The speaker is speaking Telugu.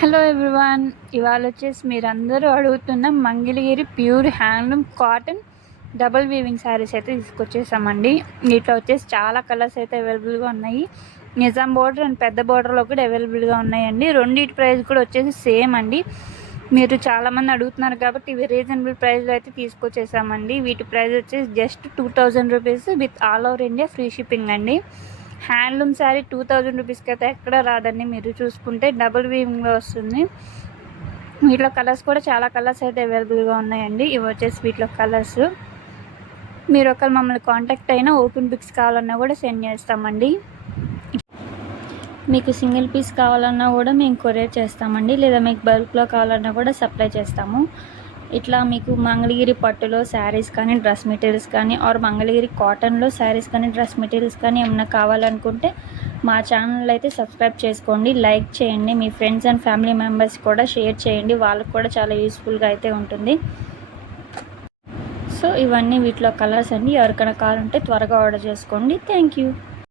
హలో ఎవ్రీవన్, ఇవాళ వచ్చేసి మీరందరూ అడుగుతున్న Mangalagiri pure handloom cotton double weaving saris అయితే తీసుకొచ్చేసామండి. వీటిలో వచ్చేసి చాలా కలర్స్ అయితే అవైలబుల్గా ఉన్నాయి. నిజాం బోర్డర్ అండ్ పెద్ద బోర్డర్లో కూడా అవైలబుల్గా ఉన్నాయండి. రెండింటి ప్రైస్ కూడా వచ్చేసి సేమ్ అండి. మీరు చాలామంది అడుగుతున్నారు కాబట్టి ఇవి రీజనబుల్ ప్రైస్లో అయితే తీసుకొచ్చేసామండి. వీటి ప్రైస్ వచ్చేసి just 2000 rupees with all over India free shipping అండి. హ్యాండ్లూమ్ శారీ 2000 రూపీస్కి అయితే ఎక్కడ రాదండి. మీరు చూసుకుంటే డబుల్ వీవింగ్లో వస్తుంది. వీటిలో కలర్స్ కూడా చాలా కలర్స్ అయితే అవైలబుల్గా ఉన్నాయండి. ఇవి వచ్చేసి వీటిలో కలర్స్. మీరు ఒకరు మమ్మల్ని కాంటాక్ట్ అయినా ఓపెన్ పిక్స్ కావాలన్నా కూడా సెండ్ చేస్తామండి. మీకు సింగిల్ పీస్ కావాలన్నా కూడా మేము కొరియర్ చేస్తామండి, లేదా మీకు బల్క్లో కావాలన్నా కూడా సప్లై చేస్తాము. ఇట్లా మీకు మంగళగిరి పట్టులో శారీస్ కానీ డ్రెస్ మెటీరియల్స్ కానీ ఆర్ మంగళగిరి కాటన్లో శారీస్ కానీ డ్రెస్ మెటీరియల్స్ కానీ ఏమన్నా కావాలనుకుంటే మా ఛానల్ అయితే సబ్స్క్రైబ్ చేసుకోండి, లైక్ చేయండి, మీ ఫ్రెండ్స్ అండ్ ఫ్యామిలీ మెంబర్స్ కూడా షేర్ చేయండి. వాళ్ళకు కూడా చాలా యూస్ఫుల్గా అయితే ఉంటుంది. సో ఇవన్నీ వీటిలో కలర్స్ అండి. ఎవరికైనా కావాలంటే త్వరగా ఆర్డర్ చేసుకోండి. Thank you.